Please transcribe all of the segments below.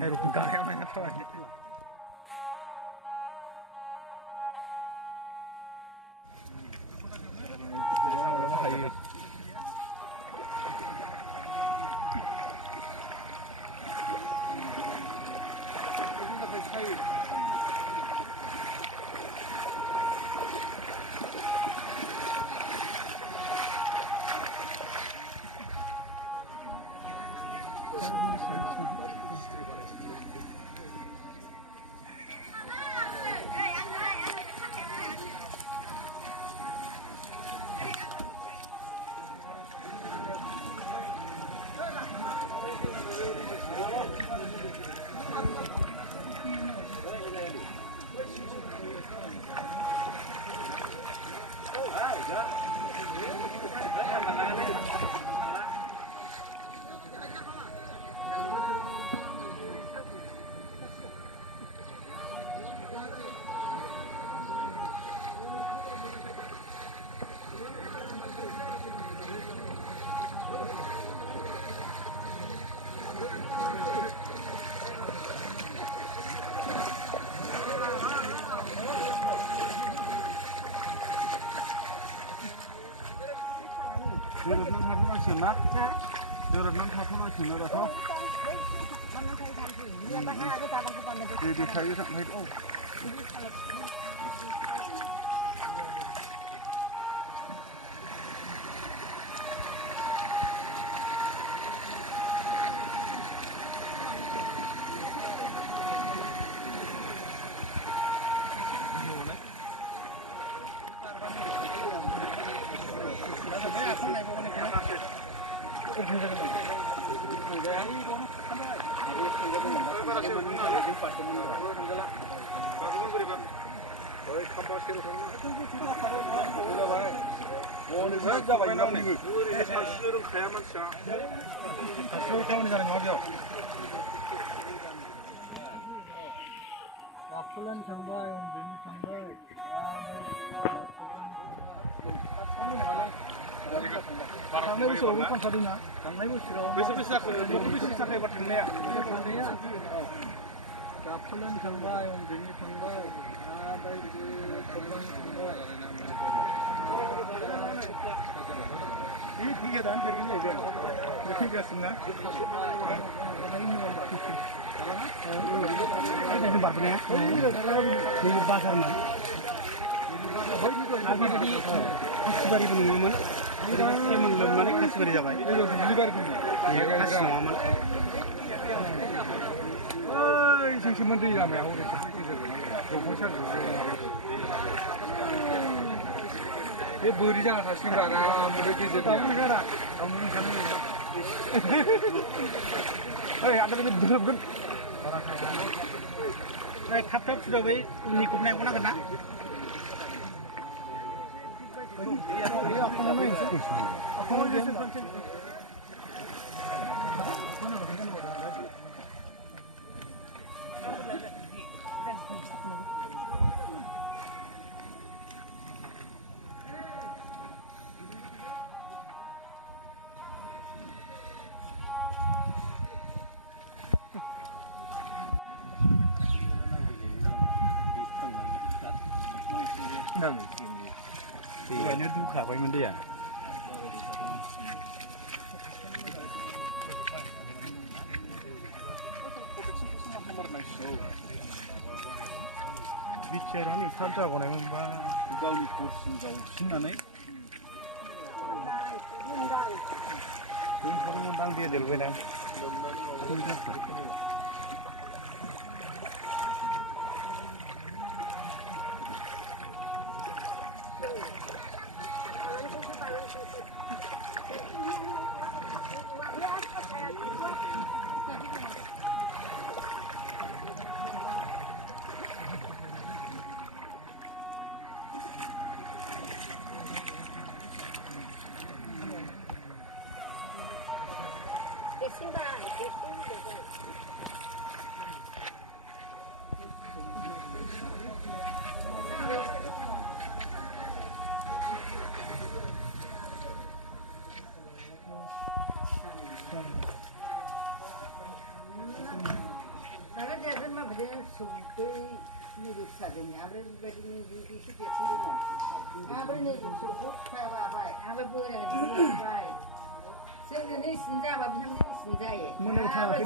Hay rục cài em này thôi. Dorotnan थाथ'नांसिगोन ना? दोरोदनानै थाथ'नांसिगोन आरोथ'। दे थायो थांबाय औ। Pulang sampai, ini sampai. Tangan ibu suruh bukan sadina. Tangan ibu suruh. Besok sampai bertemu. Pulang sampai, ini sampai. Ada itu pulang sampai. Ini tiga dan begini aja. Tiga semua. Ini tempat punya. Ini pasar mana? Abi tadi kasbari punya mana? Emang belum mana kasbari jawa? Ini kasbari punya. Iya kasbari mana? Oh, ini cuma di dalam ya. Ini beri jangan kasih gara, beri jadi. Tahu gara? Tahu gara? Ada betul betul. Này khắp thấp sudah với uni cục này cũng đã gần đó. Nâng vậy nếu du khả vậy mình đi à? Bicaranya 산자 보내면 봐. 가을이 고신가 신나네. 그 사람은 당대에 들고 있나? आरो बेबायदिनो एसे देरसिन दङ ओमफ्राय नै जौखौ खाबाय ओमफ्राय बोराय जोङो नै सिन जाबा बिहामजो सिन जायो ओमफ्राय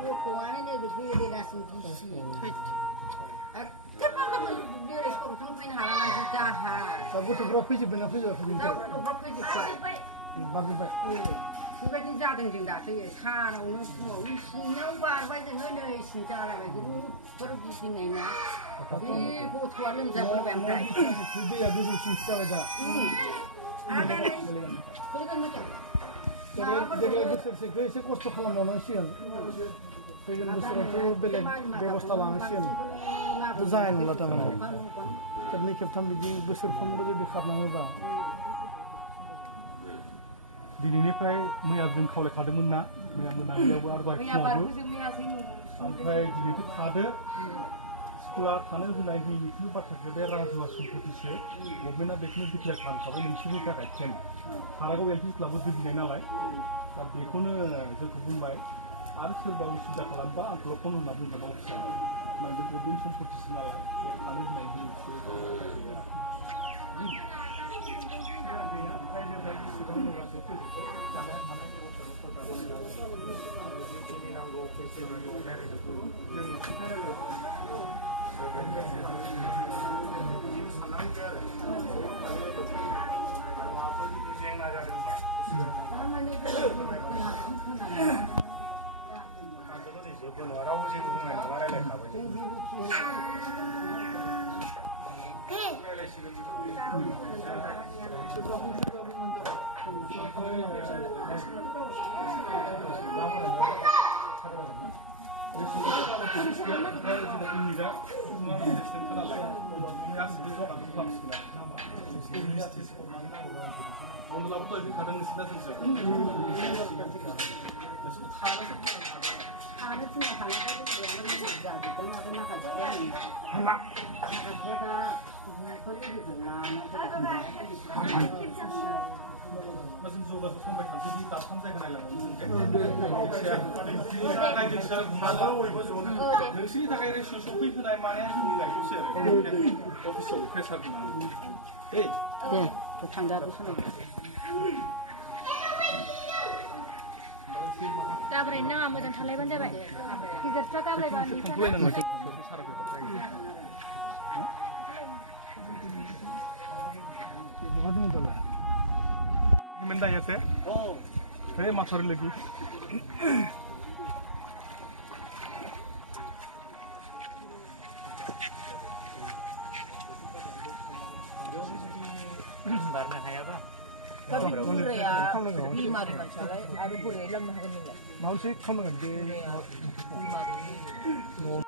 गथ'आनो नै बेरासिन गिसि एखेबारे बेरे सरथं फैनो हाला जि दाहा गथ'फ्रा फैजोब्बायना फैजोबाखै गथ'फ्रा फैजोब्बाय बारजोब्बाय बेबायदि जादों जों दाख्लै सानावनो फुङाव सिंआव बारबाय जोङो नै सिं जालायबाय ग्रुपफोर गिदिंनाय ना बे गथ'आ लोमजाबोबाय ओमफ्राय दैया गोजौसिनसो जाबाय दा देग्लाय बोसोरसेखौ एसे खस्थ' खालामबावनांसिगोन फैगोन बोसोरावथ' बेलेग बेबस्था लानांसिगोन जानाय नंला थारमाने खेबनै खेबथाम बिदि बोसोरफ्रोमबो जुदि खारनाङोबा दिनैनिफ्राय मैया जों खावलायखादोंमोन ना मैया मोनाबिलियावबो आरो दहाय फुङावबो ओमफ्राय दिनैथ' थादो स्कुला थानो होनाय होयिनि बाथ्राखौ बे राजुवा सम्पतिसो गभर्नमेन्टआ बेखौनो डिक्लेयार खालामखाबाय नोंसोरनि थाखाय केम्प कारागाव एल पि स्कुलाबो दोननाय नालाय दा बेखौनो जोंखौ बुंबाय आरो सोरबा उसुबिदा खालामबा आंखौल' फन होनना बुंखाबाय अफिसाव माने बे गभर्नमेन्ट सम्पतिसो नालाय बे थानो होनाय होयिसो नोंसिनि थाखाय रेसन सफैहोनाय मानाया जोंनि दायथ'सो आरो अफिसाव प्रेसार होनानै दे थांजाबो गाब्रायनो नाङा मोजां थालायबानो जाबाय गिदिरफ्रा गाब्रायबानो Mendayase? Oh. Saya maksud lagi. Barna kaya ba? Tapi boleh ya. Mari masalah. Ada boleh lam nak kena. Mau sih kamu kan dia. Mari.